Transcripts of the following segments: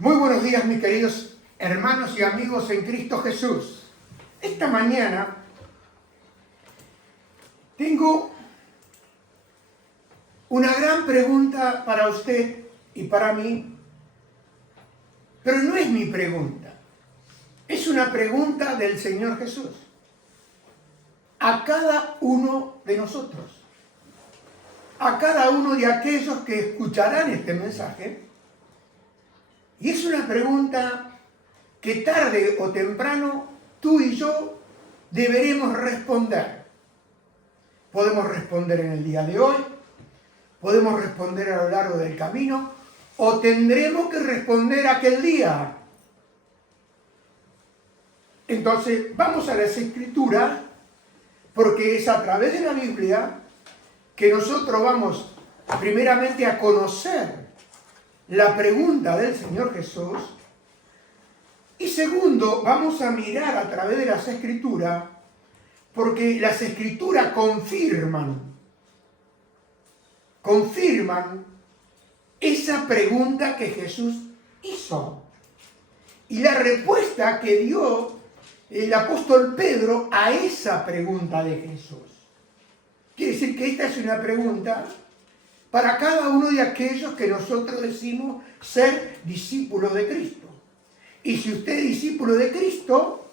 Muy buenos días, mis queridos hermanos y amigos en Cristo Jesús. Esta mañana tengo una gran pregunta para usted y para mí, pero no es mi pregunta, es una pregunta del Señor Jesús a cada uno de nosotros, a cada uno de aquellos que escucharán este mensaje. Y es una pregunta que tarde o temprano tú y yo deberemos responder. Podemos responder en el día de hoy, podemos responder a lo largo del camino, o tendremos que responder aquel día. Entonces, vamos a las Escrituras, porque es a través de la Biblia que nosotros vamos primeramente a conocer la pregunta del Señor Jesús, y segundo, vamos a mirar a través de las Escrituras, porque las Escrituras confirman esa pregunta que Jesús hizo. Y la respuesta que dio el apóstol Pedro a esa pregunta de Jesús. Quiere decir que esta es una pregunta para cada uno de aquellos que nosotros decimos ser discípulos de Cristo. Y si usted es discípulo de Cristo,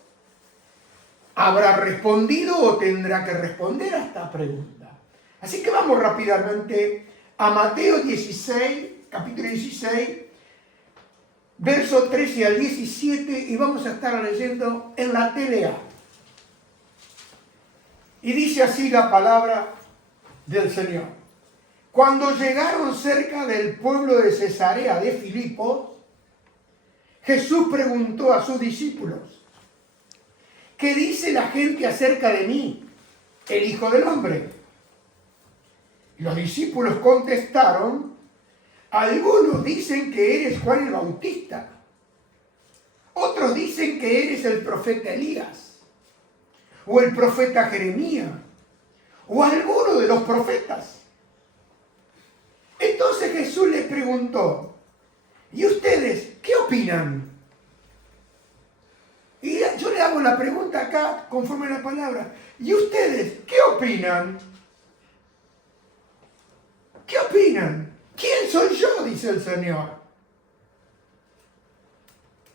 habrá respondido o tendrá que responder a esta pregunta. Así que vamos rápidamente a Mateo 16, capítulo 16, verso 13 al 17, y vamos a estar leyendo en la TLA. Y dice así la palabra del Señor. Cuando llegaron cerca del pueblo de Cesarea de Filipos, Jesús preguntó a sus discípulos: ¿qué dice la gente acerca de mí, el Hijo del Hombre? Los discípulos contestaron: algunos dicen que eres Juan el Bautista, otros dicen que eres el profeta Elías, o el profeta Jeremías, o alguno de los profetas. Entonces Jesús les preguntó: ¿y ustedes qué opinan? Y yo le hago la pregunta acá conforme a la palabra: ¿y ustedes qué opinan? ¿Qué opinan? ¿Quién soy yo?, dice el Señor.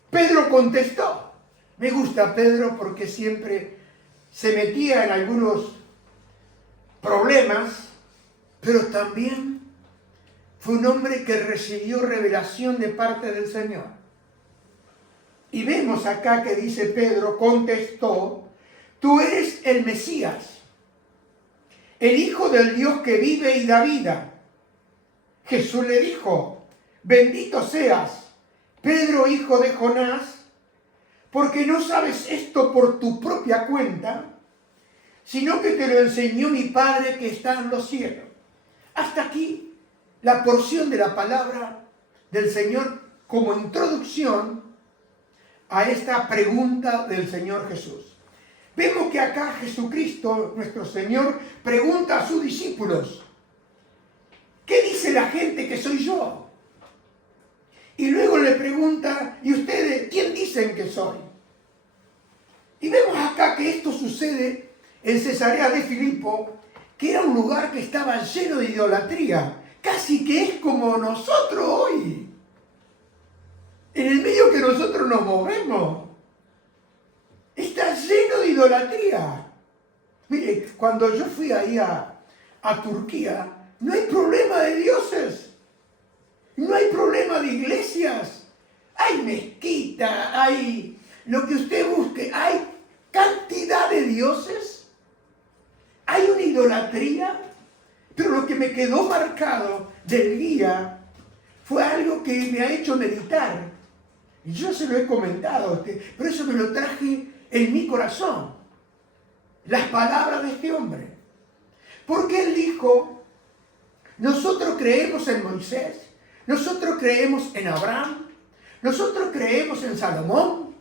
Pedro contestó. Me gusta Pedro porque siempre se metía en algunos problemas, pero también fue un hombre que recibió revelación de parte del Señor. Y vemos acá que dice Pedro, contestó: tú eres el Mesías, el Hijo del Dios que vive y da vida. Jesús le dijo: bendito seas, Pedro, hijo de Jonás, porque no sabes esto por tu propia cuenta, sino que te lo enseñó mi Padre que está en los cielos. Hasta aquí la porción de la palabra del Señor como introducción a esta pregunta del Señor Jesús. Vemos que acá Jesucristo, nuestro Señor, pregunta a sus discípulos: ¿qué dice la gente que soy yo? Y luego le pregunta: ¿y ustedes quién dicen que soy? Y vemos acá que esto sucede en Cesarea de Filipo, que era un lugar que estaba lleno de idolatría. Casi que es como nosotros hoy, en el medio que nosotros nos movemos. Está lleno de idolatría. Mire, cuando yo fui ahí a Turquía, no hay problema de dioses, no hay problema de iglesias, hay mezquita, hay lo que usted busque, hay cantidad de dioses, hay una idolatría. Pero lo que me quedó marcado del guía fue algo que me ha hecho meditar. Y yo se lo he comentado a usted, pero eso me lo traje en mi corazón. Las palabras de este hombre. Porque él dijo: nosotros creemos en Moisés, nosotros creemos en Abraham, nosotros creemos en Salomón,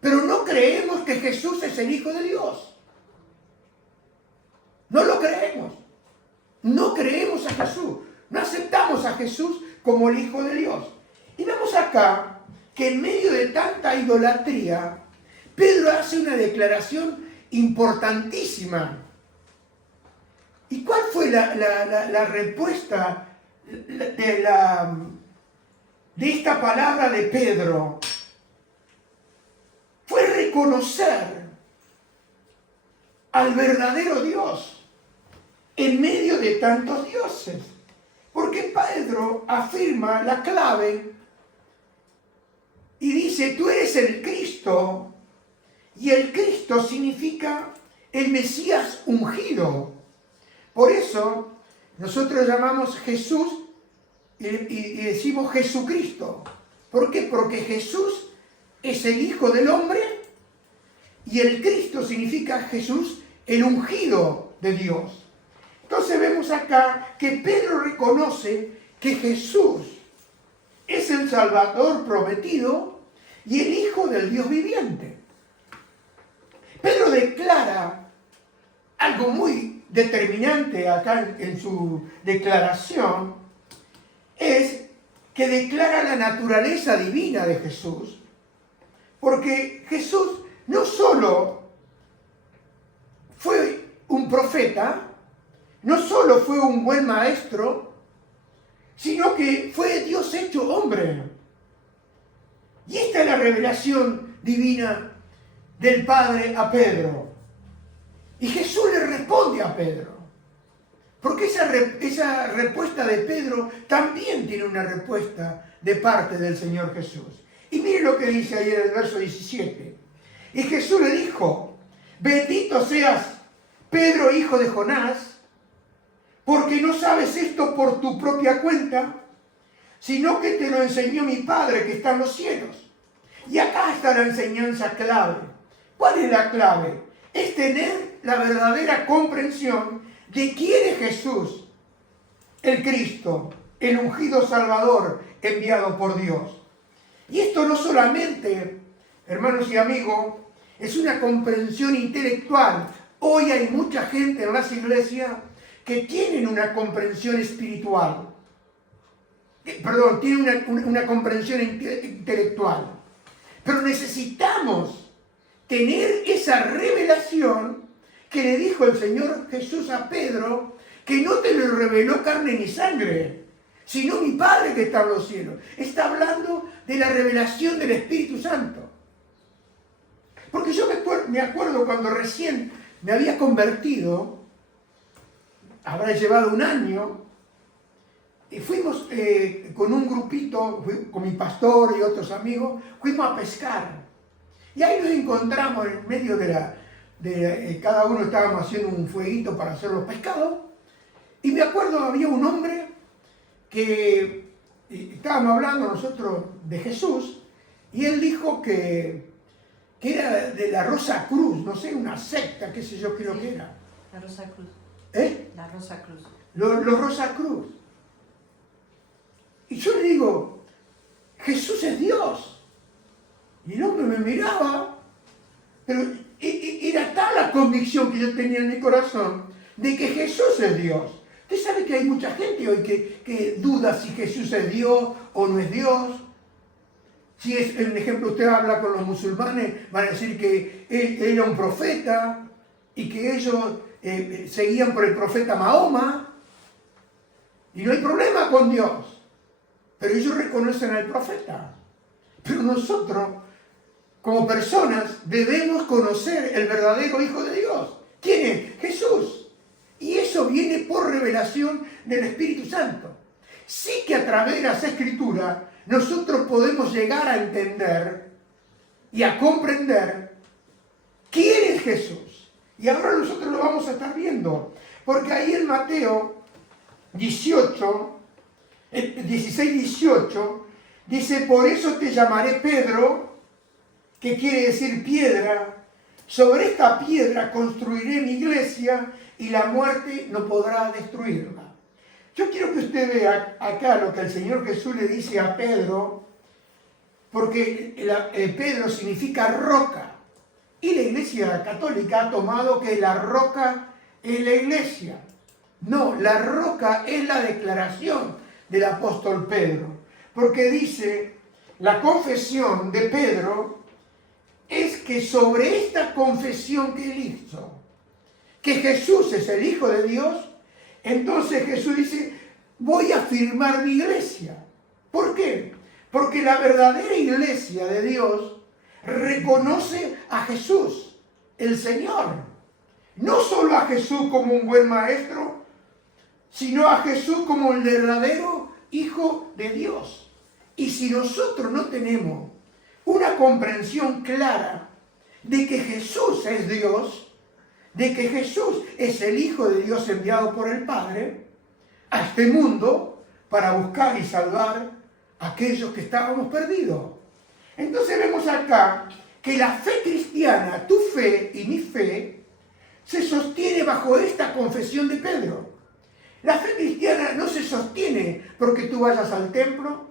pero no creemos que Jesús es el Hijo de Dios. No lo creemos. No creemos a Jesús, no aceptamos a Jesús como el Hijo de Dios. Y vemos acá que en medio de tanta idolatría, Pedro hace una declaración importantísima. ¿Y cuál fue la respuesta de esta palabra de Pedro? Fue reconocer al verdadero Dios en medio de tantos dioses. Porque Pedro afirma la clave y dice, tú eres el Cristo, y el Cristo significa el Mesías ungido. Por eso nosotros llamamos Jesús y decimos Jesucristo. ¿Por qué? Porque Jesús es el Hijo del Hombre y el Cristo significa Jesús, el ungido de Dios. Entonces vemos acá que Pedro reconoce que Jesús es el Salvador prometido y el Hijo del Dios viviente. Pedro declara algo muy determinante acá en su declaración, es que declara la naturaleza divina de Jesús, porque Jesús no solo fue un profeta, no solo fue un buen maestro, sino que fue Dios hecho hombre. Y esta es la revelación divina del Padre a Pedro. Y Jesús le responde a Pedro. Porque esa respuesta de Pedro también tiene una respuesta de parte del Señor Jesús. Y mire lo que dice ahí en el verso 17. Y Jesús le dijo, bendito seas, Pedro, hijo de Jonás, porque no sabes esto por tu propia cuenta, sino que te lo enseñó mi Padre que está en los cielos. Y acá está la enseñanza clave. ¿Cuál es la clave? Es tener la verdadera comprensión de quién es Jesús, el Cristo, el ungido Salvador enviado por Dios. Y esto no solamente, hermanos y amigos, es una comprensión intelectual. Hoy hay mucha gente en las iglesias que tienen una comprensión espiritual. Tienen una comprensión intelectual. Pero necesitamos tener esa revelación que le dijo el Señor Jesús a Pedro, que no te lo reveló carne ni sangre, sino mi Padre que está en los cielos. Está hablando de la revelación del Espíritu Santo. Porque yo me acuerdo cuando recién me había convertido, habrá llevado un año, y fuimos con un grupito, con mi pastor y otros amigos, fuimos a pescar. Y ahí nos encontramos en medio cada uno estábamos haciendo un fueguito para hacer los pescados. Y me acuerdo, había un hombre que estábamos hablando nosotros de Jesús, y él dijo que era de la Rosa Cruz, no sé, una secta, qué sé yo, creo que era. La Rosa Cruz. ¿Eh? La Rosa Cruz. Los Rosa Cruz. Y yo le digo, Jesús es Dios. Y el hombre me miraba, pero era tal la convicción que yo tenía en mi corazón de que Jesús es Dios. Usted sabe que hay mucha gente hoy que duda si Jesús es Dios o no es Dios. Si es, en ejemplo, usted habla con los musulmanes, van a decir que él era un profeta y que ellos seguían por el profeta Mahoma. Y no hay problema con Dios. Pero ellos reconocen al profeta. Pero nosotros, como personas, debemos conocer el verdadero Hijo de Dios. ¿Quién es? Jesús. Y eso viene por revelación del Espíritu Santo. Sí que a través de las Escrituras nosotros podemos llegar a entender y a comprender quién es Jesús. Y ahora nosotros lo vamos a estar viendo. Porque ahí en Mateo 16-18, dice, por eso te llamaré Pedro, que quiere decir piedra. Sobre esta piedra construiré mi iglesia y la muerte no podrá destruirla. Yo quiero que usted vea acá lo que el Señor Jesús le dice a Pedro, porque Pedro significa roca. Y la Iglesia Católica ha tomado que la roca es la iglesia. No, la roca es la declaración del apóstol Pedro. Porque dice, la confesión de Pedro es que sobre esta confesión que él hizo, que Jesús es el Hijo de Dios, entonces Jesús dice, voy a firmar mi iglesia. ¿Por qué? Porque la verdadera iglesia de Dios reconoce a Jesús, el Señor. No solo a Jesús como un buen maestro, sino a Jesús como el verdadero Hijo de Dios. Y si nosotros no tenemos una comprensión clara de que Jesús es Dios, de que Jesús es el Hijo de Dios enviado por el Padre a este mundo para buscar y salvar a aquellos que estábamos perdidos. Entonces vemos acá que la fe cristiana, tu fe y mi fe, se sostiene bajo esta confesión de Pedro. La fe cristiana no se sostiene porque tú vayas al templo,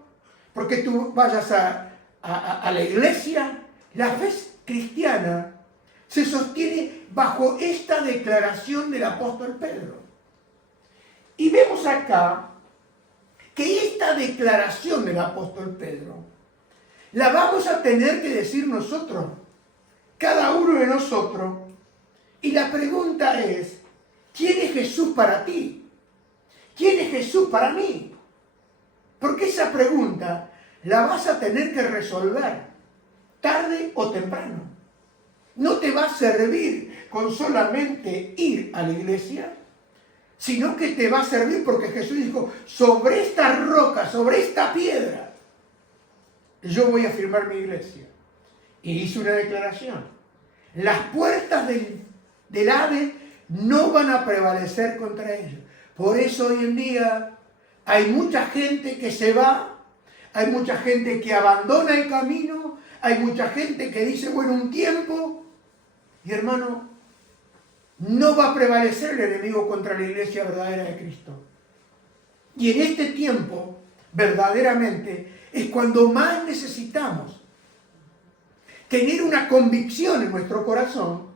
porque tú vayas a la iglesia. La fe cristiana se sostiene bajo esta declaración del apóstol Pedro. Y vemos acá que esta declaración del apóstol Pedro la vamos a tener que decir nosotros, cada uno de nosotros. Y la pregunta es, ¿quién es Jesús para ti? ¿Quién es Jesús para mí? Porque esa pregunta la vas a tener que resolver tarde o temprano. No te va a servir con solamente ir a la iglesia, sino que te va a servir porque Jesús dijo, sobre esta roca, sobre esta piedra, yo voy a firmar mi iglesia. Y hizo una declaración. Las puertas del Hades no van a prevalecer contra ellos. Por eso hoy en día hay mucha gente que se va, hay mucha gente que abandona el camino, hay mucha gente que dice, bueno, un tiempo, y hermano, no va a prevalecer el enemigo contra la iglesia verdadera de Cristo. Y en este tiempo, verdaderamente, es cuando más necesitamos tener una convicción en nuestro corazón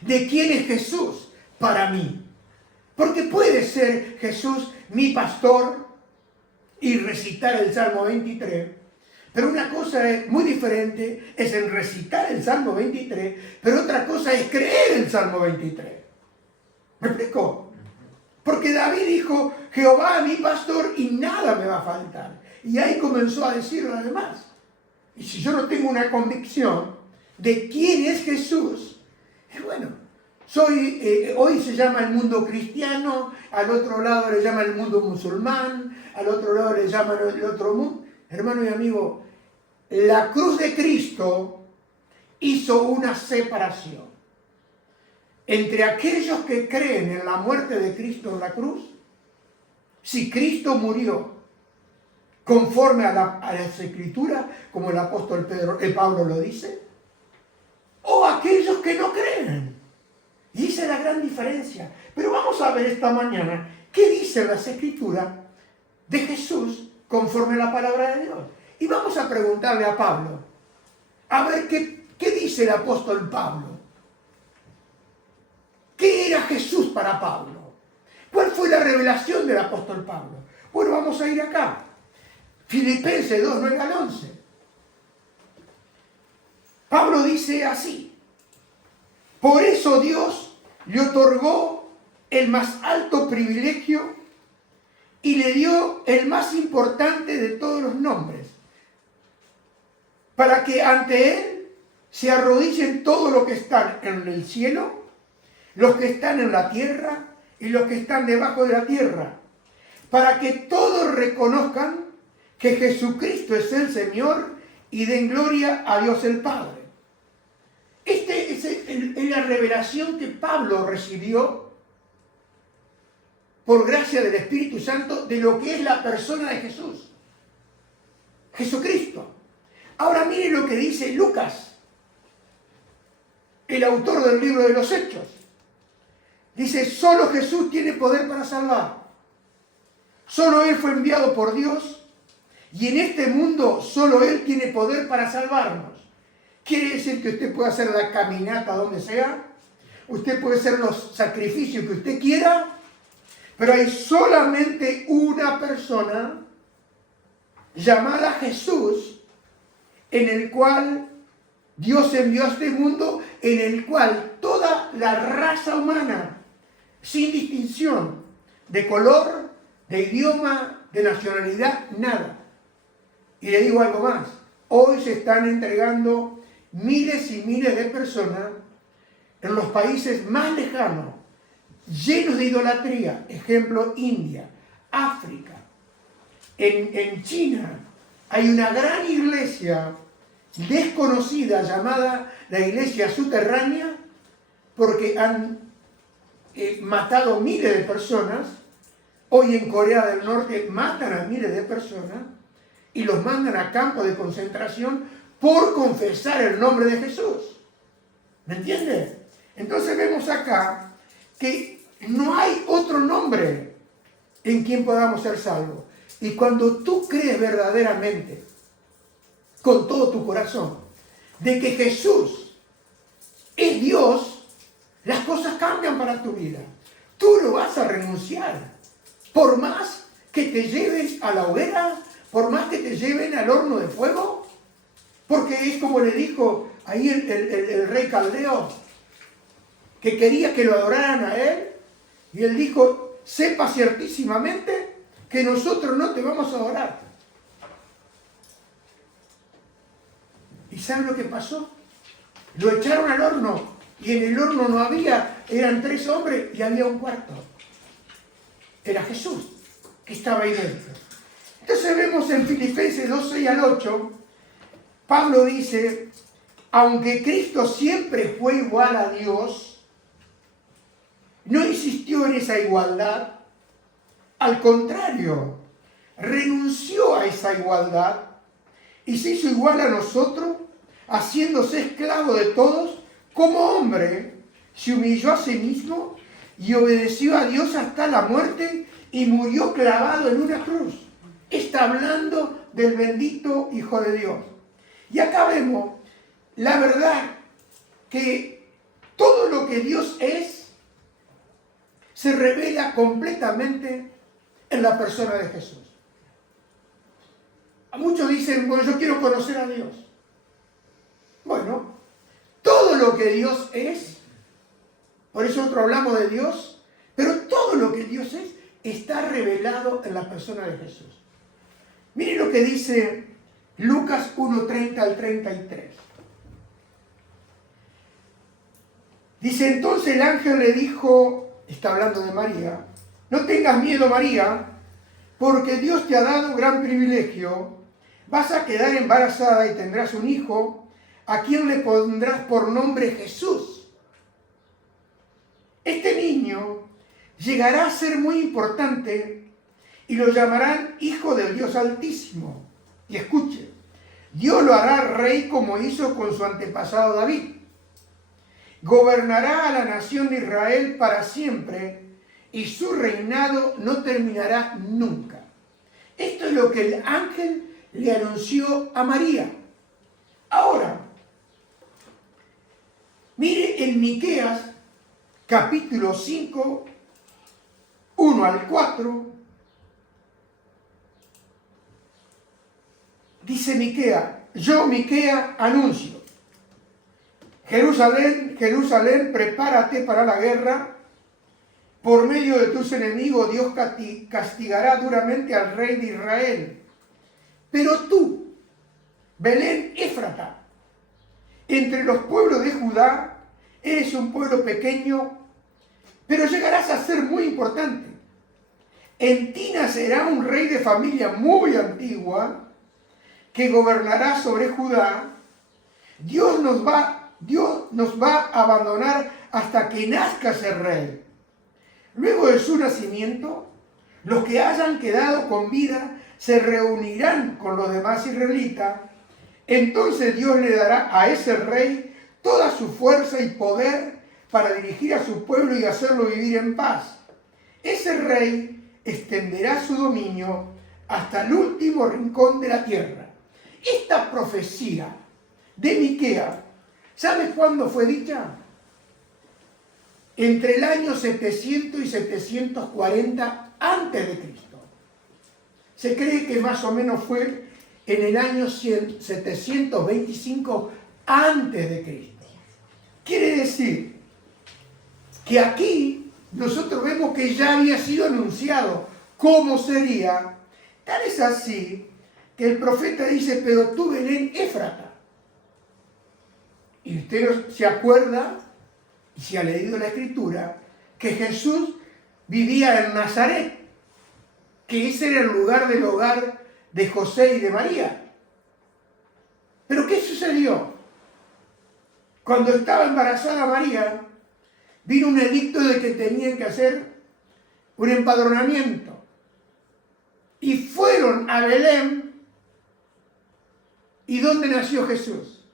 de quién es Jesús para mí. Porque puede ser Jesús mi pastor y recitar el Salmo 23, pero una cosa es muy diferente, es el recitar el Salmo 23, pero otra cosa es creer el Salmo 23. ¿Me explico? Porque David dijo, Jehová es mi pastor y nada me va a faltar. Y ahí comenzó a decirlo además. Y si yo no tengo una convicción de quién es Jesús, es bueno, hoy se llama el mundo cristiano, al otro lado le llaman el mundo musulmán, al otro lado le llaman el otro mundo. Hermano y amigo, la cruz de Cristo hizo una separación entre aquellos que creen en la muerte de Cristo en la cruz, si Cristo murió conforme a las Escrituras, como el apóstol Pablo lo dice, o aquellos que no creen. Y esa es la gran diferencia. Pero vamos a ver esta mañana qué dicen las Escrituras de Jesús conforme a la palabra de Dios. Y vamos a preguntarle a Pablo, a ver qué dice el apóstol Pablo. ¿Qué era Jesús para Pablo? ¿Cuál fue la revelación del apóstol Pablo? Bueno, vamos a ir acá. Filipenses 2, 9 al 11. Pablo dice así: por eso Dios le otorgó el más alto privilegio y le dio el más importante de todos los nombres, para que ante Él se arrodillen todos los que están en el cielo, los que están en la tierra y los que están debajo de la tierra, para que todos reconozcan que Jesucristo es el Señor y den gloria a Dios el Padre. Esta es la revelación que Pablo recibió por gracia del Espíritu Santo de lo que es la persona de Jesús, Jesucristo. Ahora mire lo que dice Lucas, el autor del libro de los Hechos. Dice, solo Jesús tiene poder para salvar. Solo Él fue enviado por Dios y en este mundo solo Él tiene poder para salvarnos. Quiere decir que usted puede hacer la caminata donde sea, usted puede hacer los sacrificios que usted quiera, pero hay solamente una persona llamada Jesús, en el cual Dios envió a este mundo, en el cual toda la raza humana, sin distinción de color, de idioma, de nacionalidad, nada. Y le digo algo más, hoy se están entregando miles y miles de personas en los países más lejanos, llenos de idolatría, ejemplo India, África, en China hay una gran iglesia desconocida llamada la iglesia subterránea porque han matado miles de personas. Hoy en Corea del Norte matan a miles de personas y los mandan a campos de concentración por confesar el nombre de Jesús. ¿Me entiendes? Entonces vemos acá que no hay otro nombre en quien podamos ser salvos. Y cuando tú crees verdaderamente, con todo tu corazón, de que Jesús es Dios, las cosas cambian para tu vida. Tú no vas a renunciar. Por más que te lleven a la hoguera, por más que te lleven al horno de fuego, porque es como le dijo ahí el rey Caldeo, que quería que lo adoraran a él, y él dijo, sepa ciertísimamente que nosotros no te vamos a adorar. ¿Y saben lo que pasó? Lo echaron al horno, y en el horno no había, eran 3 hombres y había un cuarto. Era Jesús, que estaba ahí dentro. Entonces vemos en Filipenses 2, 6 al 8, Pablo dice, aunque Cristo siempre fue igual a Dios, no insistió en esa igualdad, al contrario, renunció a esa igualdad y se hizo igual a nosotros, haciéndose esclavo de todos, como hombre, se humilló a sí mismo y obedeció a Dios hasta la muerte y murió clavado en una cruz. Está hablando del bendito Hijo de Dios. Y acá vemos la verdad que todo lo que Dios es se revela completamente en la persona de Jesús. Muchos dicen, bueno, yo quiero conocer a Dios. Bueno, todo lo que Dios es, por eso nosotros hablamos de Dios, pero todo lo que Dios es está revelado en la persona de Jesús. Miren lo que dice Lucas 1:30 al 33. Dice, entonces el ángel le dijo, está hablando de María, no tengas miedo, María, porque Dios te ha dado un gran privilegio. Vas a quedar embarazada y tendrás un hijo, a quien le pondrás por nombre Jesús. Este niño llegará a ser muy importante y lo llamarán Hijo del Dios Altísimo. Y escuche, Dios lo hará rey como hizo con su antepasado David. Gobernará a la nación de Israel para siempre y su reinado no terminará nunca. Esto es lo que el ángel le anunció a María. Ahora, mire en Miqueas, capítulo 5, 1 al 4, dice Miqueas, yo Miqueas anuncio, Jerusalén, Jerusalén, prepárate para la guerra. Por medio de tus enemigos Dios castigará duramente al rey de Israel. Pero tú, Belén Éfrata, entre los pueblos de Judá, eres un pueblo pequeño, pero llegarás a ser muy importante. En ti nacerá un rey de familia muy antigua, que gobernará sobre Judá. Dios nos va a abandonar hasta que nazca ese rey. Luego de su nacimiento, los que hayan quedado con vida se reunirán con los demás israelitas. Entonces Dios le dará a ese rey toda su fuerza y poder para dirigir a su pueblo y hacerlo vivir en paz. Ese rey extenderá su dominio hasta el último rincón de la tierra. Esta profecía de Miqueas, ¿sabe cuándo fue dicha? Entre el año 700 y 740 antes de Cristo. Se cree que más o menos fue en el año 725 antes de Cristo. Quiere decir que aquí nosotros vemos que ya había sido anunciado cómo sería. Tal es así que el profeta dice, pero tú Belén Éfrata. Y usted se acuerda, y si ha leído la Escritura, que Jesús vivía en Nazaret, que ese era el lugar del hogar de José y de María. Pero ¿qué sucedió? Cuando estaba embarazada María, vino un edicto de que tenían que hacer un empadronamiento. Y fueron a Belén. ¿Y dónde nació Jesús?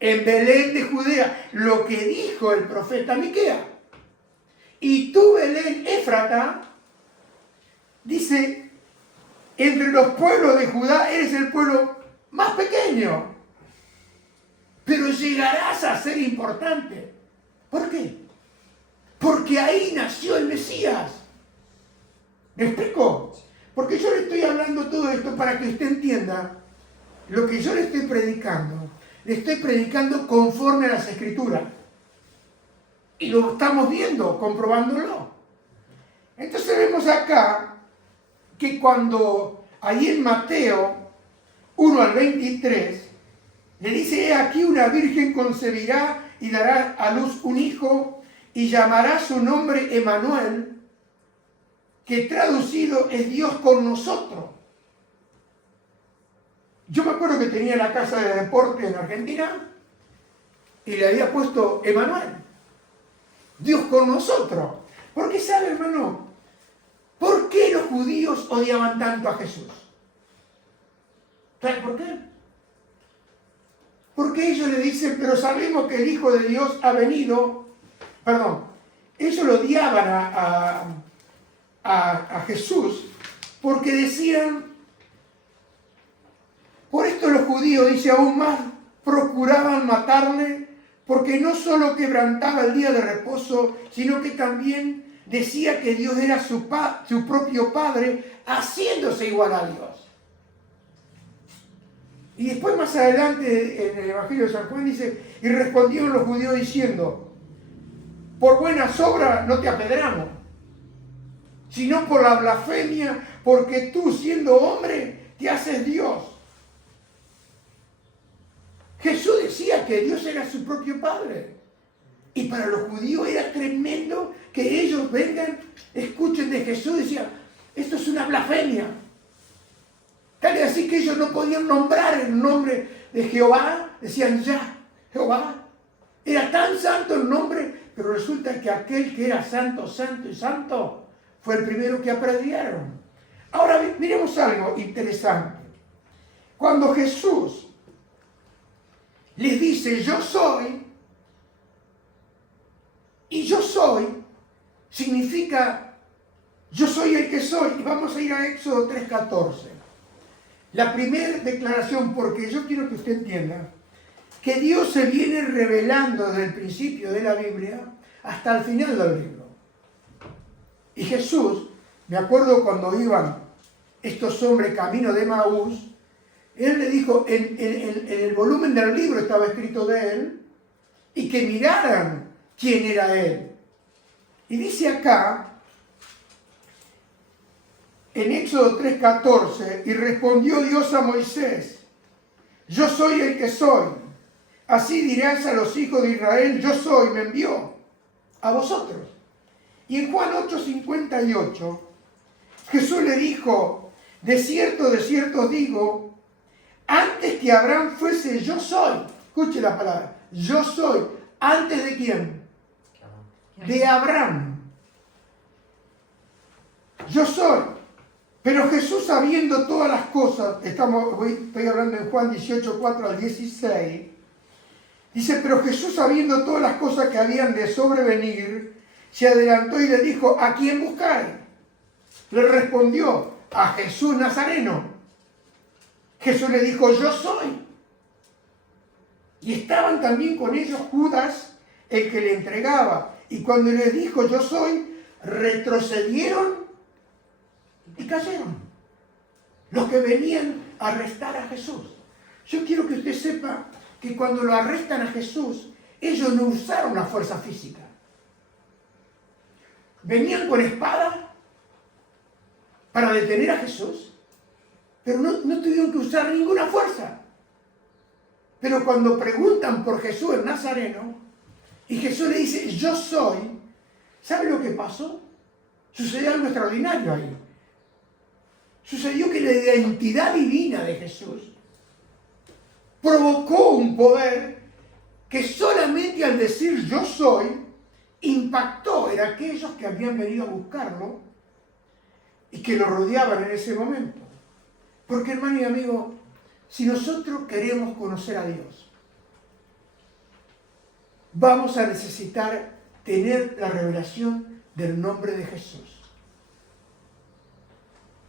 En Belén de Judea, lo que dijo el profeta Miqueas. Y tú, Belén Éfrata, dice, entre los pueblos de Judá eres el pueblo más pequeño, pero llegarás a ser importante. ¿Por qué? Porque ahí nació el Mesías. ¿Me explico? Porque yo le estoy hablando todo esto para que usted entienda lo que yo le estoy predicando. Le estoy predicando conforme a las Escrituras. Y lo estamos viendo, comprobándolo. Entonces vemos acá que cuando ahí en Mateo 1 al 23, le dice, he aquí una virgen concebirá y dará a luz un hijo y llamará su nombre Emmanuel, que traducido es Dios con nosotros. Yo me acuerdo que tenía la casa de deporte en Argentina y le había puesto Emmanuel, Dios con nosotros. Porque sabe, hermano, ¿por qué los judíos odiaban tanto a Jesús? ¿Sabe por qué? Porque ellos le dicen, pero sabemos que el Hijo de Dios ha venido, ellos lo odiaban a Jesús porque decían, por esto los judíos, dice, aún más procuraban matarle, porque no solo quebrantaba el día de reposo, sino que también decía que Dios era su propio Padre, haciéndose igual a Dios. Y después más adelante en el Evangelio de San Juan dice, y respondieron los judíos diciendo, por buenas obras no te apedreamos, sino por la blasfemia, porque tú siendo hombre te haces Dios. Jesús decía que Dios era su propio Padre. Y para los judíos era tremendo que ellos vengan, escuchen de Jesús, decían, esto es una blasfemia. Tal es así que ellos no podían nombrar el nombre de Jehová, decían ya, Jehová. Era tan santo el nombre, pero resulta que aquel que era santo, santo y santo, fue el primero que apedrearon. Ahora miremos algo interesante. Cuando Jesús les dice, yo soy, y yo soy, significa, yo soy el que soy. Y vamos a ir a Éxodo 3:14. La primera declaración, porque yo quiero que usted entienda que Dios se viene revelando desde el principio de la Biblia hasta el final del libro. Y Jesús, me acuerdo cuando iban estos hombres camino de Emaús, Él le dijo, en el volumen del libro estaba escrito de Él, y que miraran quién era Él. Y dice acá, en Éxodo 3:14, y respondió Dios a Moisés, yo soy el que soy. Así dirás a los hijos de Israel, yo soy, me envió a vosotros. Y en Juan 8:58, Jesús le dijo, de cierto os digo, antes que Abraham fuese, yo soy. Escuche la palabra, yo soy. ¿Antes de quién? De Abraham. Yo soy. Pero Jesús, sabiendo todas las cosas, estoy hablando en Juan 18:4 al 16, dice, pero Jesús, sabiendo todas las cosas que habían de sobrevenir, se adelantó y le dijo, ¿a quién buscáis? Le respondió, a Jesús Nazareno. Jesús le dijo, yo soy. Y estaban también con ellos Judas, el que le entregaba. Y cuando le dijo, yo soy, retrocedieron y cayeron. los que venían a arrestar a Jesús. Yo quiero que usted sepa que cuando lo arrestan a Jesús, ellos no usaron la fuerza física. Venían con espada para detener a Jesús, pero no tuvieron que usar ninguna fuerza. Pero cuando preguntan por Jesús el Nazareno, y Jesús le dice, yo soy, ¿sabe lo que pasó? Sucedió algo extraordinario ahí. Sucedió que la identidad divina de Jesús provocó un poder que solamente al decir yo soy, impactó en aquellos que habían venido a buscarlo y que lo rodeaban en ese momento. Porque, hermano y amigo, si nosotros queremos conocer a Dios, vamos a necesitar tener la revelación del nombre de Jesús.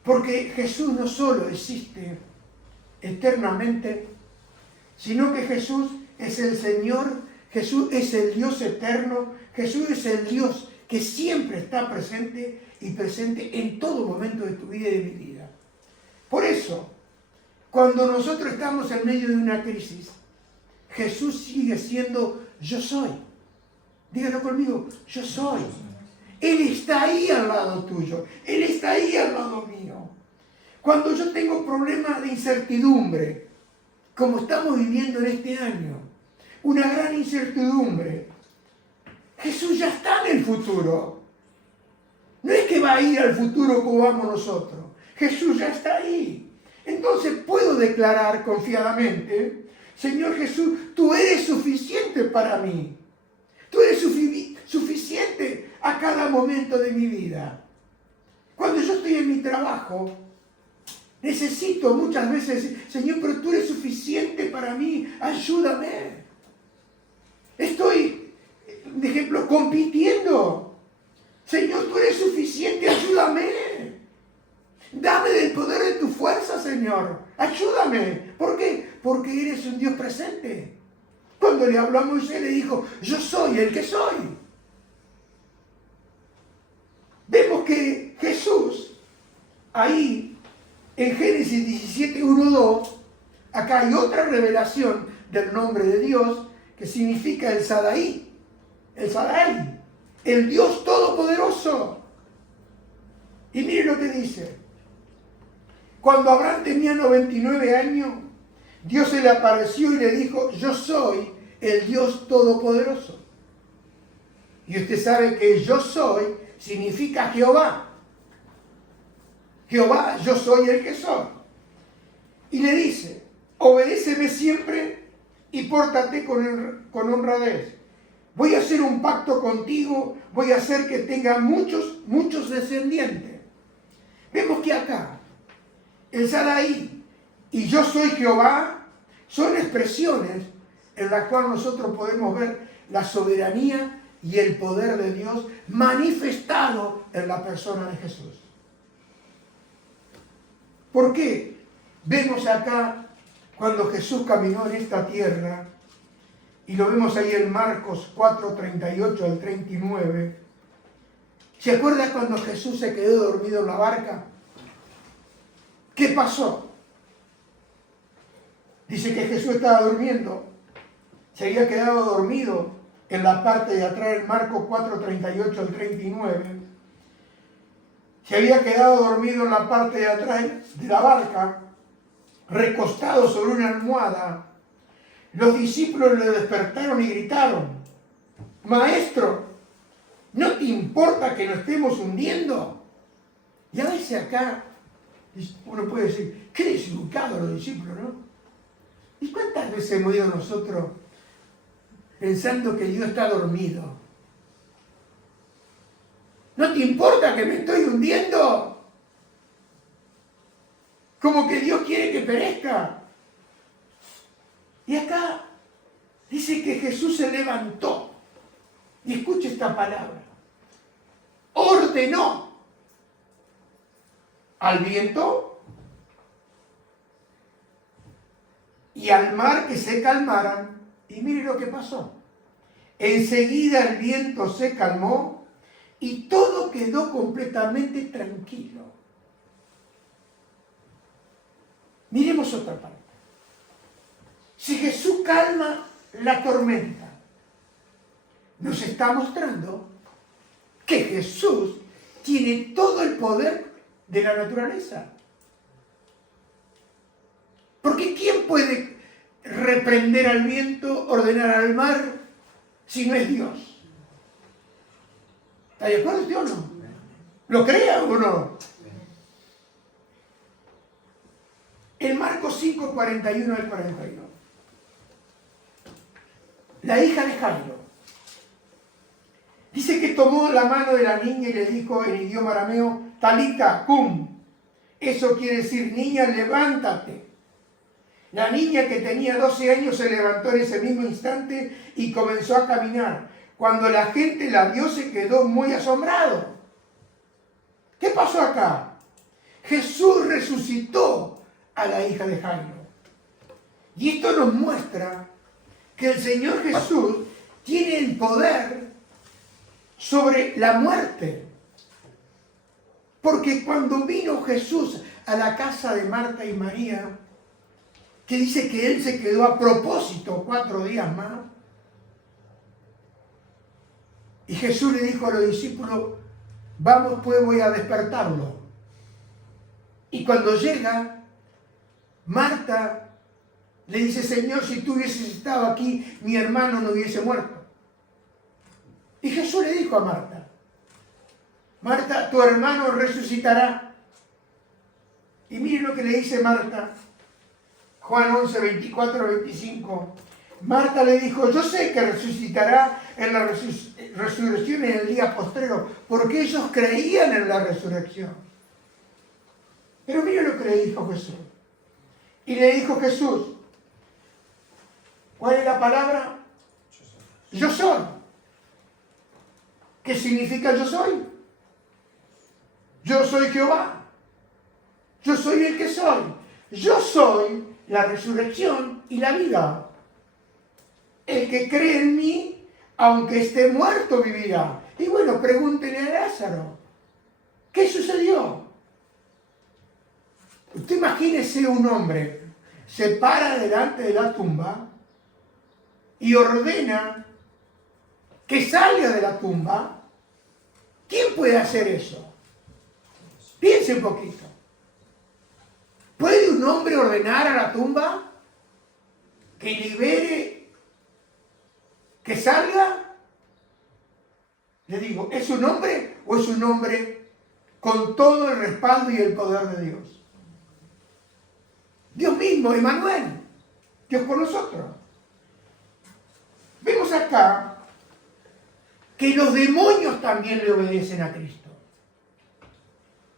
Porque Jesús no solo existe eternamente, sino que Jesús es el Señor, Jesús es el Dios eterno, Jesús es el Dios que siempre está presente y presente en todo momento de tu vida y de mi vida. Por eso, cuando nosotros estamos en medio de una crisis, Jesús sigue siendo yo soy. Dígalo conmigo, yo soy. Él está ahí al lado tuyo, Él está ahí al lado mío. Cuando yo tengo problemas de incertidumbre, como estamos viviendo en este año, una gran incertidumbre, Jesús ya está en el futuro. No es que va a ir al futuro como vamos nosotros, Jesús ya está ahí. Entonces puedo declarar confiadamente, Señor Jesús, tú eres suficiente para mí. Tú eres suficiente a cada momento de mi vida. Cuando yo estoy en mi trabajo, necesito muchas veces, Señor, pero tú eres suficiente para mí, ayúdame. Estoy, de ejemplo, compitiendo. Señor, tú eres suficiente, ayúdame. Dame del poder de tu fuerza, Señor. Ayúdame. ¿Por qué? Porque eres un Dios presente. Cuando le habló a Moisés, le dijo, yo soy el que soy. Vemos que Jesús, ahí, en Génesis 17, 1, 2, acá hay otra revelación del nombre de Dios, que significa el Sadaí, el Dios Todopoderoso. Y mire lo que dice. Cuando Abraham tenía 99 años, Dios se le apareció y le dijo, yo soy el Dios Todopoderoso. Y usted sabe que yo soy significa Jehová. Jehová, yo soy el que soy. Y le dice, obedéceme siempre y pórtate con honradez. Voy a hacer un pacto contigo, voy a hacer que tenga muchos descendientes. Vemos que acá, el Sadaí y yo soy Jehová son expresiones en las cuales nosotros podemos ver la soberanía y el poder de Dios manifestado en la persona de Jesús. ¿Por qué? Vemos acá cuando Jesús caminó en esta tierra, y lo vemos ahí en Marcos 4, 38 al 39. ¿Se acuerda cuando Jesús se quedó dormido en la barca? ¿Qué pasó? Dice que Jesús estaba durmiendo. Se había quedado dormido en la parte de atrás en Marcos 4, 38 al 39. Se había quedado dormido en la parte de atrás de la barca, recostado sobre una almohada. Los discípulos le despertaron y gritaron, Maestro, ¿no te importa que nos estemos hundiendo? Y a veces acá uno puede decir, qué deseducados los discípulos, ¿no? ¿Y cuántas veces hemos ido nosotros pensando que Dios está dormido? ¿No te importa que me estoy hundiendo? Como que Dios quiere que perezca. Y acá dice que Jesús se levantó. Y escuche esta palabra. Ordenó al viento y al mar que se calmaran. Y mire lo que pasó. Enseguida el viento se calmó y todo quedó completamente tranquilo. Miremos otra parte. Si Jesús calma la tormenta, nos está mostrando que Jesús tiene todo el poder de la naturaleza. Porque ¿quién puede reprender al viento, ordenar al mar, si no es Dios? ¿Está de acuerdo usted o no? ¿Lo crea o no? En Marcos 5, 41 al 42. La hija de Jairo dice que tomó la mano de la niña y le dijo en idioma arameo, Talita, cum. Eso quiere decir, niña, levántate. La niña, que tenía 12 años, se levantó en ese mismo instante y comenzó a caminar. Cuando la gente la vio, se quedó muy asombrado. ¿Qué pasó acá? Jesús resucitó a la hija de Jairo. Y esto nos muestra que el Señor Jesús tiene el poder sobre la muerte. Porque cuando vino Jesús a la casa de Marta y María, que dice que Él se quedó a propósito 4 días más, y Jesús le dijo a los discípulos, vamos pues, voy a despertarlo. Y cuando llega, Marta le dice, Señor, si tú hubieses estado aquí, mi hermano no hubiese muerto. Y Jesús le dijo a Marta, Marta, tu hermano resucitará. Y miren lo que le dice Marta, Juan 11, 24, 25. Marta le dijo, yo sé que resucitará en la resurrección en el día postrero, porque ellos creían en la resurrección. Pero miren lo que le dijo Jesús. Y le dijo Jesús, ¿cuál es la palabra? Yo soy. ¿Qué significa yo soy? Yo soy Jehová. Yo soy el que soy. Yo soy la resurrección y la vida. El que cree en mí, aunque esté muerto, vivirá. Y bueno, pregúntenle a Lázaro, ¿qué sucedió? Usted imagínese un hombre, se para delante de la tumba y ordena que salga de la tumba. ¿Quién puede hacer eso? Piense un poquito. ¿Puede un hombre ordenar a la tumba que libere, que salga? Le digo, ¿es un hombre o es un hombre con todo el respaldo y el poder de Dios? Dios mismo, Emmanuel, Dios con nosotros. Vemos acá que los demonios también le obedecen a Cristo.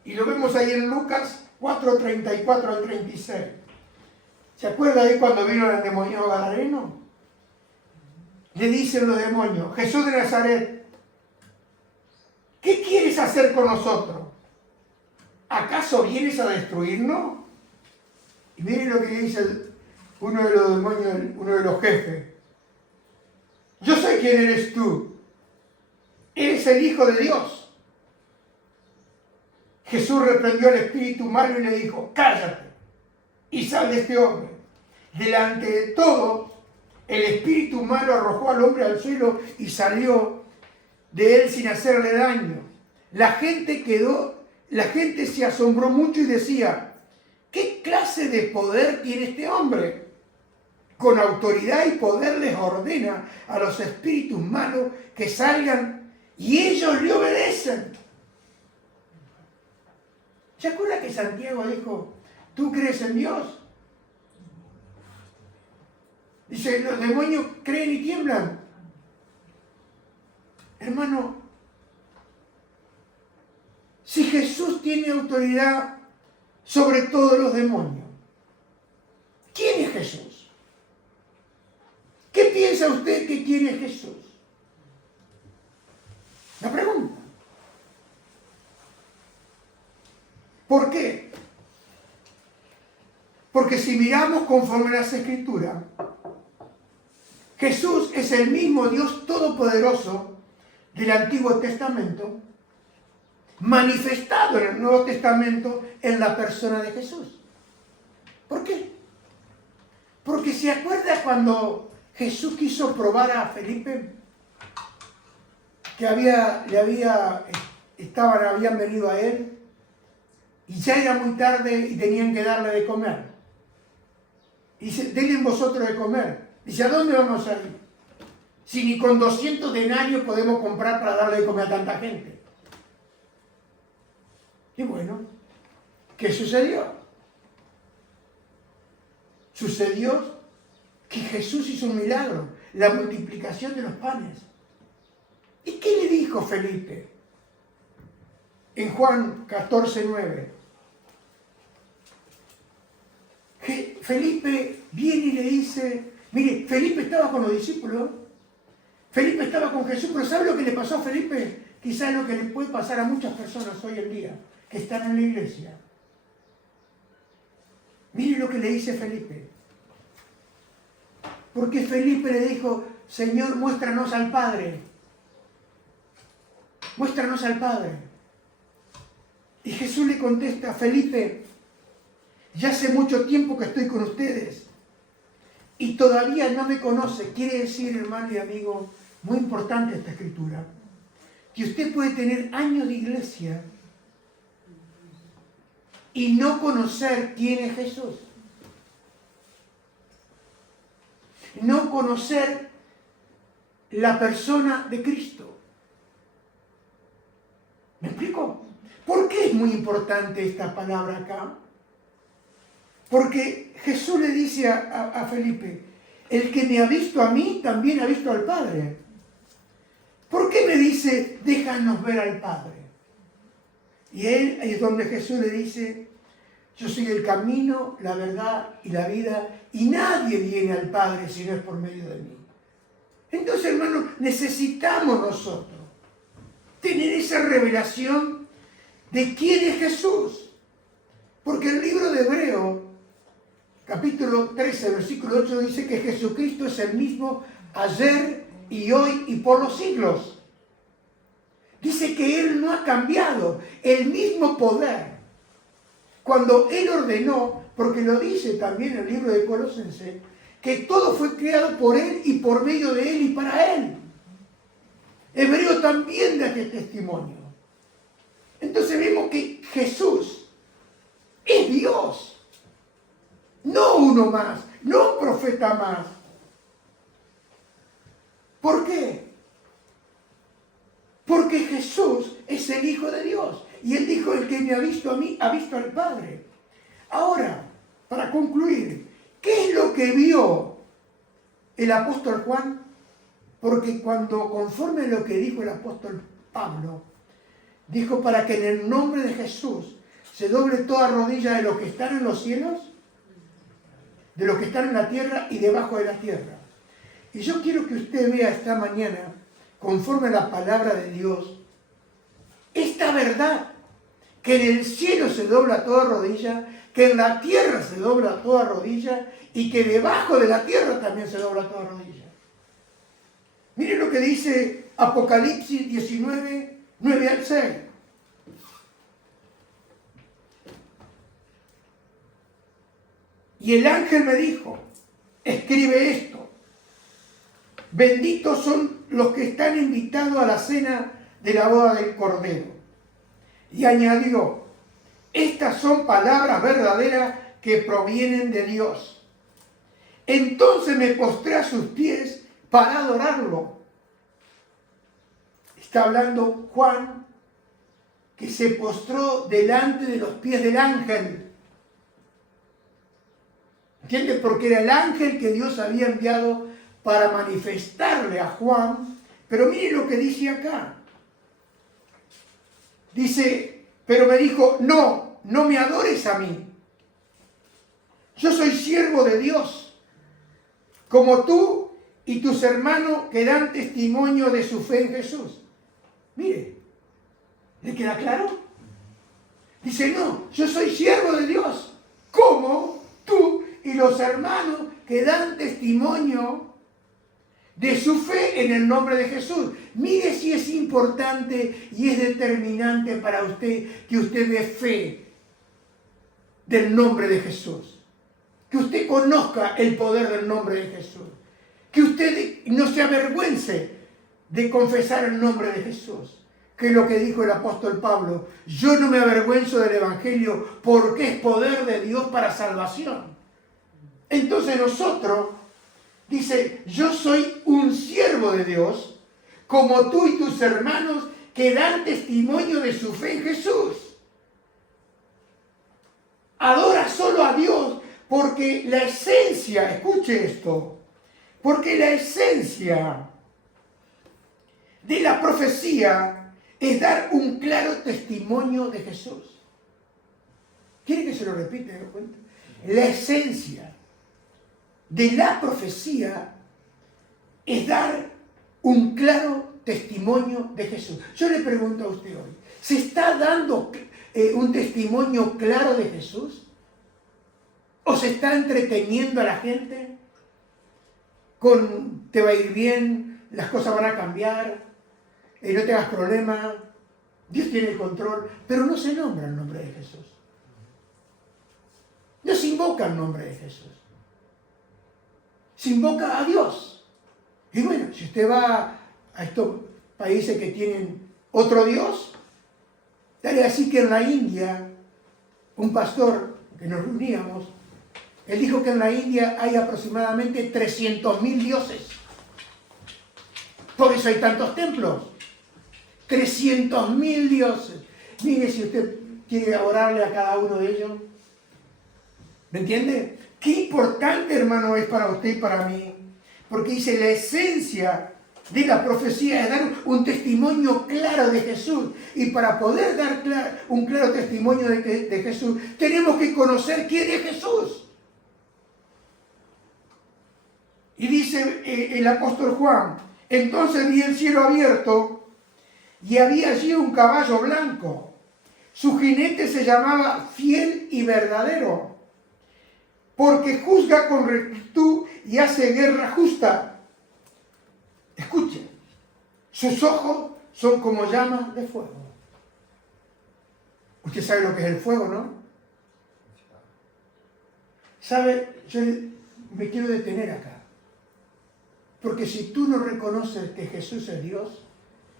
Y lo vemos ahí en Lucas 4, 34 al 36. ¿Se acuerda ahí cuando vino el endemoniado gadareno? Le dicen los demonios, Jesús de Nazaret, ¿qué quieres hacer con nosotros? ¿Acaso vienes a destruirnos? Y miren lo que dice uno de los demonios, uno de los jefes. Yo sé quién eres tú. Eres el Hijo de Dios. Jesús reprendió al espíritu malo y le dijo, cállate y sal de este hombre. Delante de todo, el espíritu malo arrojó al hombre al suelo y salió de él sin hacerle daño. La gente se asombró mucho y decía, ¿qué clase de poder tiene este hombre? Con autoridad y poder les ordena a los espíritus malos que salgan y ellos le obedecen. ¿Se acuerda que Santiago dijo, ¿tú crees en Dios? Dice, los demonios creen y tiemblan. Hermano, si Jesús tiene autoridad sobre todos los demonios, ¿quién es Jesús? ¿Qué piensa usted que quién es Jesús? La pregunta. ¿Por qué? Porque si miramos conforme a las Escrituras, Jesús es el mismo Dios todopoderoso del Antiguo Testamento, manifestado en el Nuevo Testamento en la persona de Jesús. ¿Por qué? Porque se acuerda cuando Jesús quiso probar a Felipe, que habían venido a él, y ya era muy tarde y tenían que darle de comer. Dice, denle vosotros de comer. Dice, ¿a dónde vamos a ir? Si ni con 200 denarios podemos comprar para darle de comer a tanta gente. Y bueno, ¿qué sucedió? Sucedió que Jesús hizo un milagro, la multiplicación de los panes. ¿Y qué le dijo Felipe? En Juan 14:9. Felipe viene y le dice, mire, Felipe estaba con los discípulos, Felipe estaba con Jesús, pero ¿sabe lo que le pasó a Felipe? Quizás lo que le puede pasar a muchas personas hoy en día, que están en la iglesia. Mire lo que le dice Felipe. Porque Felipe le dijo, Señor, muéstranos al Padre. Muéstranos al Padre. Y Jesús le contesta, Felipe, ya hace mucho tiempo que estoy con ustedes y todavía no me conoce. Quiere decir, hermano y amigo, muy importante esta escritura, que usted puede tener años de iglesia y no conocer quién es Jesús. No conocer la persona de Cristo. ¿Me explico? ¿Por qué es muy importante esta palabra acá? Porque Jesús le dice a Felipe, el que me ha visto a mí, también ha visto al Padre. ¿Por qué me dice, déjanos ver al Padre? Y él es donde Jesús le dice, yo soy el camino, la verdad y la vida, y nadie viene al Padre si no es por medio de mí. Entonces, hermanos, necesitamos nosotros tener esa revelación de quién es Jesús. Porque el libro de Hebreo, capítulo 13, versículo 8, dice que Jesucristo es el mismo ayer y hoy y por los siglos. Dice que Él no ha cambiado, el mismo poder. Cuando Él ordenó, porque lo dice también en el libro de Colosenses, que todo fue creado por Él y por medio de Él y para Él. Hebreo también da este testimonio. Entonces vemos que Jesús es Dios. No uno más, no un profeta más. ¿Por qué? Porque Jesús es el Hijo de Dios. Y Él dijo, el que me ha visto a mí, ha visto al Padre. Ahora, para concluir, ¿qué es lo que vio el apóstol Juan? Porque cuando, conforme a lo que dijo el apóstol Pablo, dijo para que en el nombre de Jesús se doble toda rodilla de los que están en los cielos, de los que están en la tierra y debajo de la tierra. Y yo quiero que usted vea esta mañana, conforme a la palabra de Dios, esta verdad, que en el cielo se dobla toda rodilla, que en la tierra se dobla toda rodilla y que debajo de la tierra también se dobla toda rodilla. Miren lo que dice Apocalipsis 19, 9 al 6. Y el ángel me dijo, escribe esto, benditos son los que están invitados a la cena de la boda del Cordero. Y añadió, estas son palabras verdaderas que provienen de Dios. Entonces me postré a sus pies para adorarlo. Está hablando Juan, que se postró delante de los pies del ángel. ¿Entiendes? Porque era el ángel que Dios había enviado para manifestarle a Juan. Pero mire lo que dice acá. Dice, pero me dijo, no me adores a mí. Yo soy siervo de Dios, como tú y tus hermanos que dan testimonio de su fe en Jesús. Mire, ¿le queda claro? Dice, no, yo soy siervo de Dios, como tú y los hermanos que dan testimonio de su fe en el nombre de Jesús. Mire si es importante y es determinante para usted que usted dé fe del nombre de Jesús. que usted conozca el poder del nombre de Jesús, que usted no se avergüence de confesar el nombre de Jesús, que es lo que dijo el apóstol Pablo: yo no me avergüenzo del Evangelio porque es poder de Dios para salvación. Entonces nosotros, dice, yo soy un siervo de Dios, como tú y tus hermanos que dan testimonio de su fe en Jesús. Adora solo a Dios, porque la esencia, escuche esto, porque la esencia de la profecía es dar un claro testimonio de Jesús. ¿Quiere que se lo repite? La esencia de la profecía es dar un claro testimonio de Jesús. Yo le pregunto a usted hoy, ¿se está dando un testimonio claro de Jesús? ¿O se está entreteniendo a la gente con te va a ir bien, las cosas van a cambiar, no te hagas problema, Dios tiene el control, pero no se nombra el nombre de Jesús? No se invoca el nombre de Jesús. Se invoca a Dios. Y bueno, si usted va a estos países que tienen otro Dios, tal así que en la India, un pastor que nos reuníamos, él dijo que en la India hay aproximadamente 300.000 dioses. Por eso hay tantos templos. 300.000 dioses. Mire, si usted quiere orarle a cada uno de ellos. ¿Me entiende? Qué importante, hermano, es para usted y para mí. Porque dice, la esencia de la profecía es dar un testimonio claro de Jesús. Y para poder dar un claro testimonio de Jesús, tenemos que conocer quién es Jesús. Y dice el apóstol Juan: entonces vi el cielo abierto y había allí un caballo blanco. Su jinete se llamaba Fiel y Verdadero, porque juzga con rectitud y hace guerra justa. Escuchen, sus ojos son como llamas de fuego. Usted sabe lo que es el fuego, ¿no? ¿Sabe? Yo me quiero detener acá. Porque si tú no reconoces que Jesús es Dios,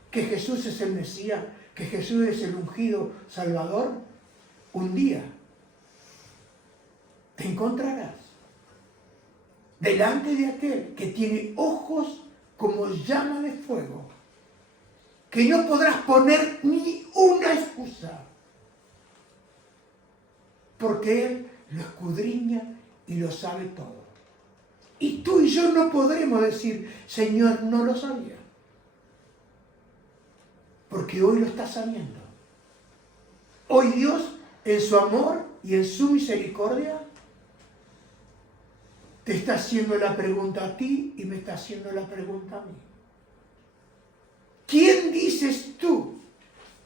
que Jesús es el Mesías, que Jesús es el ungido Salvador, un día te encontrarás delante de aquel que tiene ojos como llama de fuego, que no podrás poner ni una excusa, porque Él lo escudriña y lo sabe todo. Y tú y yo no podremos decir, Señor, no lo sabía. Porque hoy lo estás sabiendo. Hoy Dios, en su amor y en su misericordia, te está haciendo la pregunta a ti y me está haciendo la pregunta a mí. ¿Quién dices tú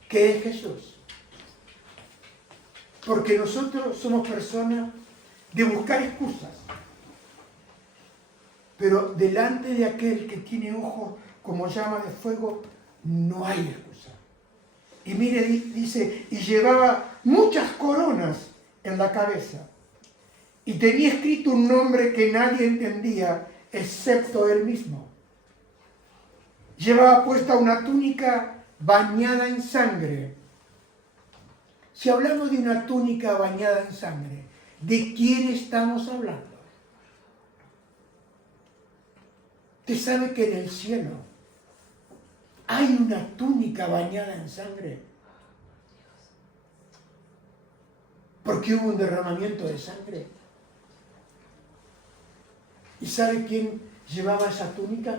que es Jesús? Porque nosotros somos personas de buscar excusas. Pero delante de aquel que tiene ojos como llama de fuego, no hay excusa. Y mire, dice, y llevaba muchas coronas en la cabeza. Y tenía escrito un nombre que nadie entendía, excepto él mismo. Llevaba puesta una túnica bañada en sangre. Si hablamos de una túnica bañada en sangre, ¿de quién estamos hablando? Usted sabe que en el cielo hay una túnica bañada en sangre. Porque hubo un derramamiento de sangre. ¿Y sabe quién llevaba esa túnica?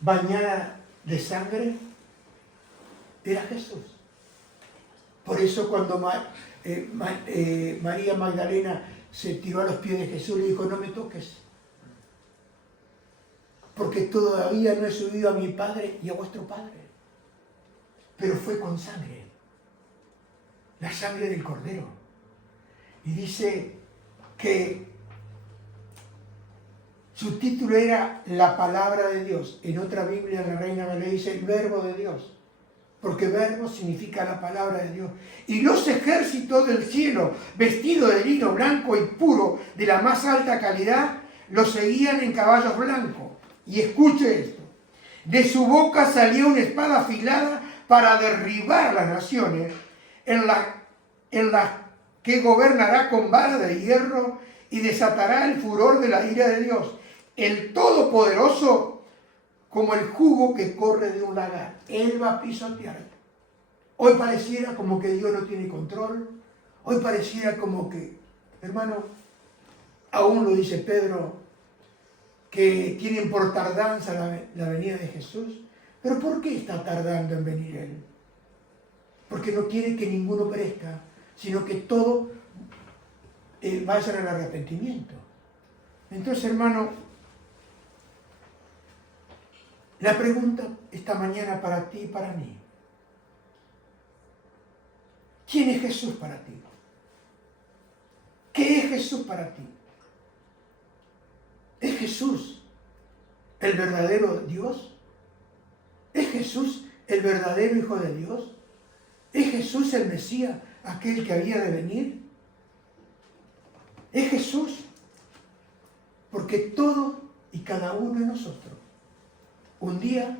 Bañada de sangre. Era Jesús. Por eso cuando María Magdalena se tiró a los pies de Jesús, le dijo, no me toques, porque todavía no he subido a mi Padre y a vuestro Padre. Pero fue con sangre, la sangre del Cordero. Y dice que su título era la palabra de Dios. En otra Biblia, en la Reina Valera, dice el verbo de Dios. porque verbo significa la palabra de Dios. Y los ejércitos del cielo, vestidos de lino blanco y puro, de la más alta calidad, los seguían en caballos blancos. Y escuche esto: de su boca salía una espada afilada para derribar las naciones, en la que gobernará con vara de hierro y desatará el furor de la ira de Dios, el Todopoderoso, como el jugo que corre de un lagar. Él va a pisotear. Hoy pareciera como que Dios no tiene control. Hoy pareciera como que, hermano, aún lo dice Pedro, que tienen por tardanza la venida de Jesús. Pero ¿por qué está tardando en venir Él? Porque no quiere que ninguno perezca, sino que todos vayan al arrepentimiento. Entonces, hermano, la pregunta esta mañana para ti y para mí: ¿quién es Jesús para ti? ¿Qué es Jesús para ti? ¿Es Jesús el verdadero Dios? ¿Es Jesús el verdadero Hijo de Dios? ¿Es Jesús el Mesías, aquel que había de venir? ¿Es Jesús? Porque todos y cada uno de nosotros un día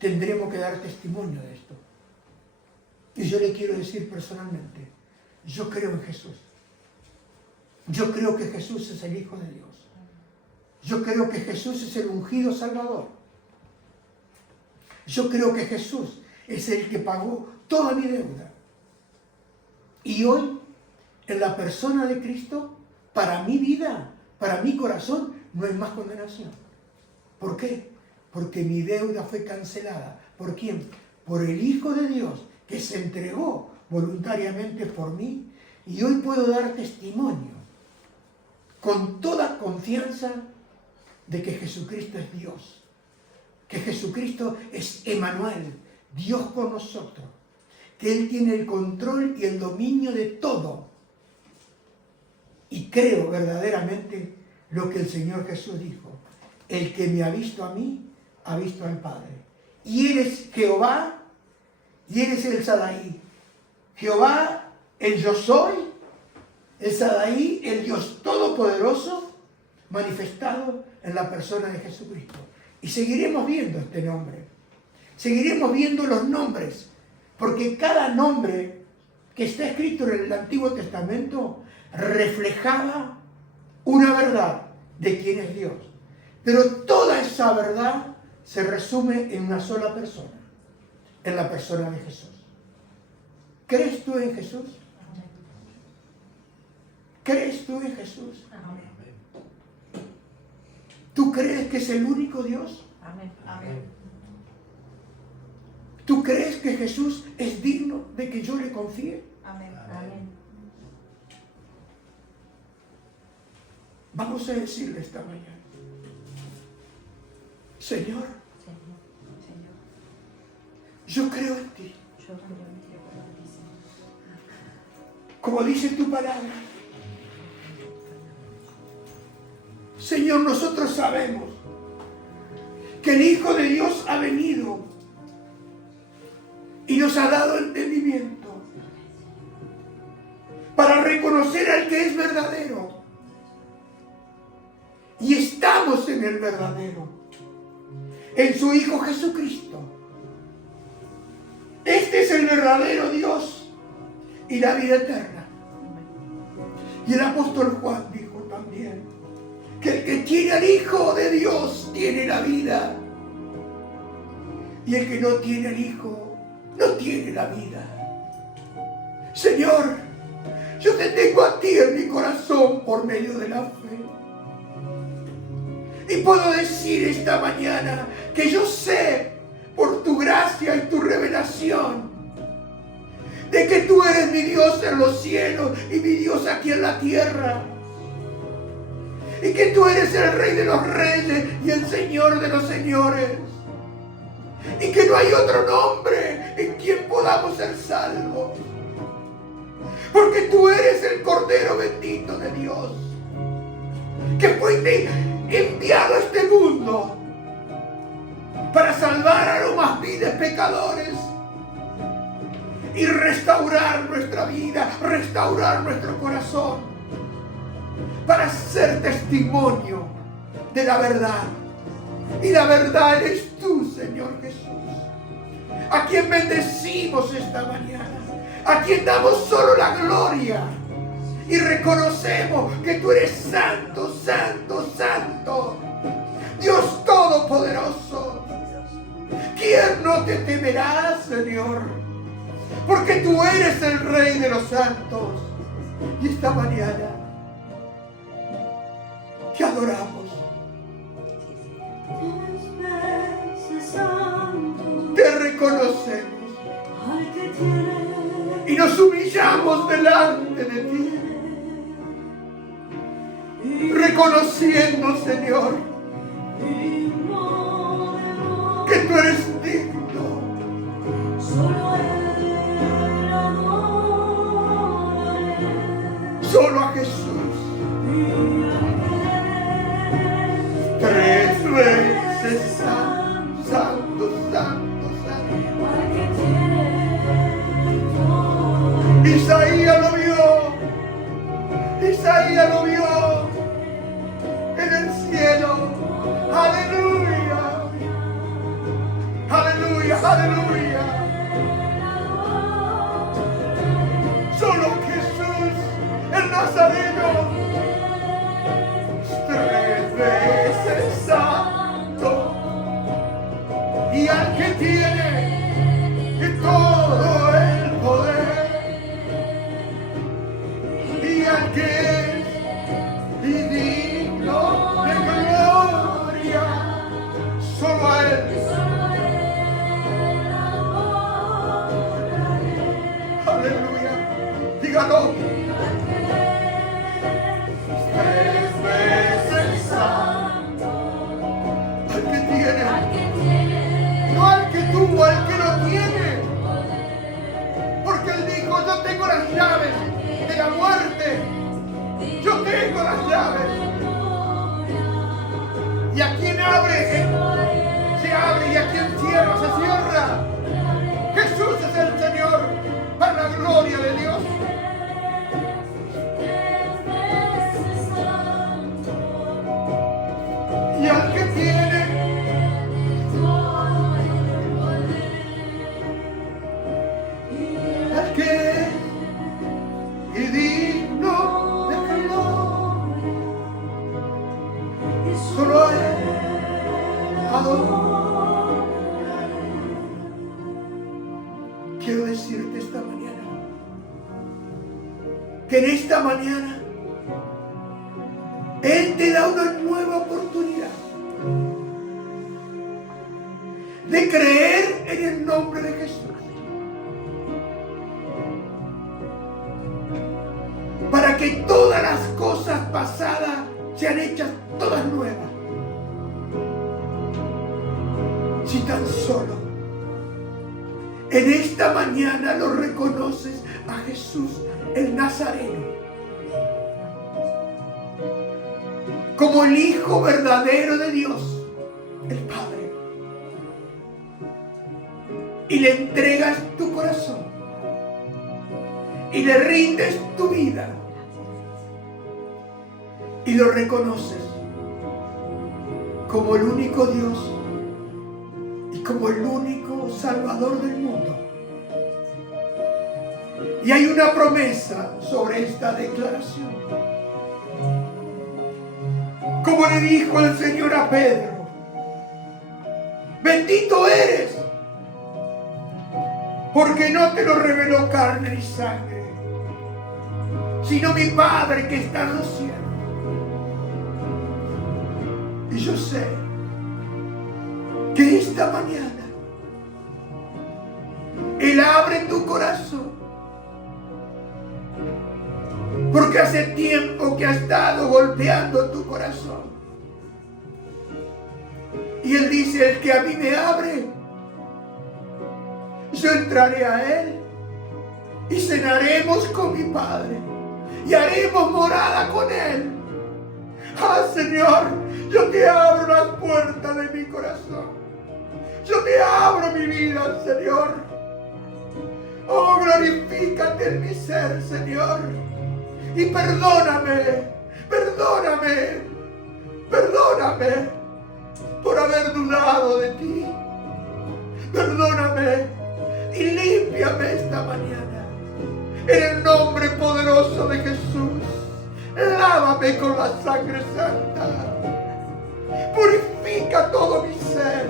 tendremos que dar testimonio de esto. Y yo le quiero decir personalmente, yo creo en Jesús. Yo creo que Jesús es el Hijo de Dios. Yo creo que Jesús es el ungido Salvador. Yo creo que Jesús es el que pagó toda mi deuda. Y hoy, en la persona de Cristo, para mi vida, para mi corazón, no hay más condenación. ¿Por qué? Porque mi deuda fue cancelada. ¿Por quién? Por el Hijo de Dios, que se entregó voluntariamente por mí. Y hoy puedo dar testimonio con toda confianza de que Jesucristo es Dios, que Jesucristo es Emmanuel, Dios con nosotros, que Él tiene el control y el dominio de todo. Y creo verdaderamente lo que el Señor Jesús dijo: el que me ha visto a mí, ha visto al Padre. Y Él es Jehová, y Él es el Sadaí. Jehová, el yo soy, el Sadaí, el Dios todopoderoso, manifestado en la persona de Jesucristo. Y seguiremos viendo este nombre. Seguiremos viendo los nombres, porque cada nombre que está escrito en el Antiguo Testamento reflejaba una verdad de quién es Dios. Pero toda esa verdad se resume en una sola persona, en la persona de Jesús. ¿Crees tú en Jesús? ¿Crees tú en Jesús? ¿Tú crees que es el único Dios? Amén. ¿Tú crees que Jesús es digno de que yo le confíe? Amén. Vamos a decirle esta mañana: Señor, yo creo en ti. Como dice tu palabra, Señor, nosotros sabemos que el Hijo de Dios ha venido y nos ha dado entendimiento para reconocer al que es verdadero. Y estamos en el verdadero, en su Hijo Jesucristo. Este es el verdadero Dios y la vida eterna. Y el apóstol Juan dijo también que el que tiene al Hijo de Dios tiene la vida, y el que no tiene al Hijo no tiene la vida. Señor, yo te tengo a ti en mi corazón por medio de la fe. Y puedo decir esta mañana que yo sé, por tu gracia y tu revelación, de que tú eres mi Dios en los cielos y mi Dios aquí en la tierra. Y que tú eres el Rey de los reyes y el Señor de los señores. Y que no hay otro nombre en quien podamos ser salvos. Porque tú eres el Cordero bendito de Dios, que fuiste enviado a este mundo para para salvar a los más viles pecadores y restaurar nuestra vida, restaurar nuestro corazón, para ser testimonio de la verdad. Y la verdad eres tú, Señor Jesús, a quien bendecimos esta mañana, a quien damos solo la gloria y reconocemos que tú eres santo, santo, santo, Dios Todopoderoso. ¿Quién no te temerá, Señor? Porque tú eres el Rey de los santos. Y esta mañana te adoramos, te reconocemos y nos humillamos delante de ti, reconociendo, Señor, que tú eres digno. Solo a Jesús. 3 veces santo, santo, santo, santo. Isaías lo vio. Isaías lo vio en el cielo. Aleluya. Aleluya, aleluya. Solo Jesús, el Nazareno, 3 veces santo, y al que tiene todo el poder, y al que es digno de gloria, solo a él. Aleluya, dígalo. 3 veces santo, al que tiene, no al que tuvo, al que lo tiene, porque él dijo: yo tengo las llaves de la muerte, yo tengo las llaves, y a quien abre se abre, y a quien cierra se cierra. Jesús es el Señor, para la gloria de Dios. Y al que tiene, al que es digno de gloria, solo a él adoro. Quiero decirte esta mañana que en esta mañana Él te da una nueva oportunidad de creer en el nombre de Jesús, para que todas las cosas pasadas sean hechas todas nuevas. Si tan solo en esta mañana lo reconoces a Jesús el Nazareno como el Hijo verdadero de Dios, el Padre, y le entregas tu corazón y le rindes tu vida y lo reconoces como el único Dios y como el único Salvador del mundo. Y hay una promesa sobre esta declaración. Como le dijo el Señor a Pedro: bendito eres, porque no te lo reveló carne ni sangre, sino mi Padre que está en los cielos. Y yo sé que esta mañana Él abre tu corazón, porque hace tiempo que ha estado golpeando tu corazón. Y Él dice: el que a mí me abre, yo entraré a Él y cenaremos con mi Padre y haremos morada con Él. Ah, Señor, yo te abro las puertas de mi corazón Yo te abro mi vida, Señor. Oh, glorifícate en mi ser, Señor. Y perdóname, perdóname, perdóname por haber dudado de ti. Perdóname y límpiame esta mañana. En el nombre poderoso de Jesús, lávame con la sangre santa. Purifica todo mi ser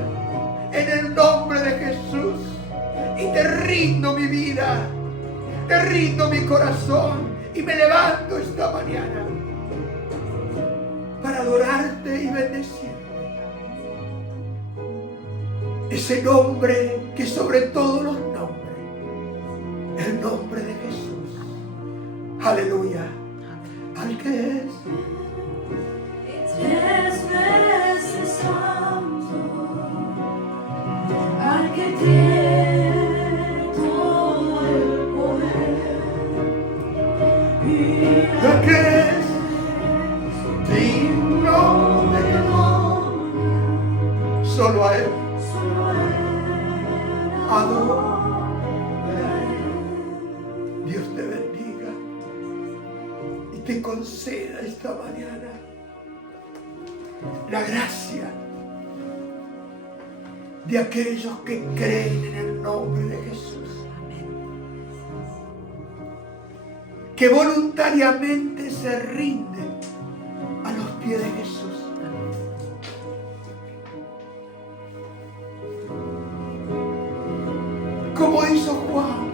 en el nombre de Jesús. Y te rindo mi vida, te rindo mi corazón y me levanto esta mañana para adorarte y bendecirte. Ese nombre que sobre todos los nombres, el nombre de Jesús. Aleluya. Al que es. Tres veces santo, al que tiene todo el poder, y Al que es digno de honor. Solo a Él adoro. Dios te bendiga y te conceda esta mañana la gracia de aquellos que creen en el nombre de Jesús, que voluntariamente se rinden a los pies de Jesús. Como hizo Juan,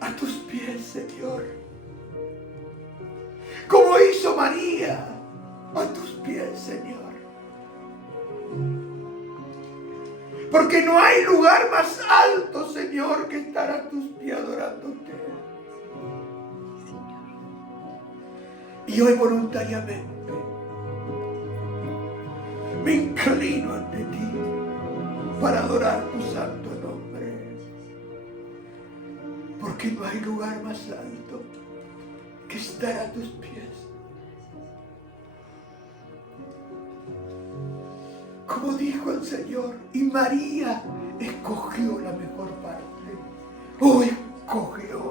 a tus pies, Señor. Como hizo María, a tus pies, Señor. Porque no hay lugar más alto, Señor, que estar a tus pies adorándote. Y hoy voluntariamente me inclino ante ti para adorar tu santo nombre. Porque no hay lugar más alto que estar a tus pies. Como dijo el Señor, y María escogió la mejor parte. Oh, escogió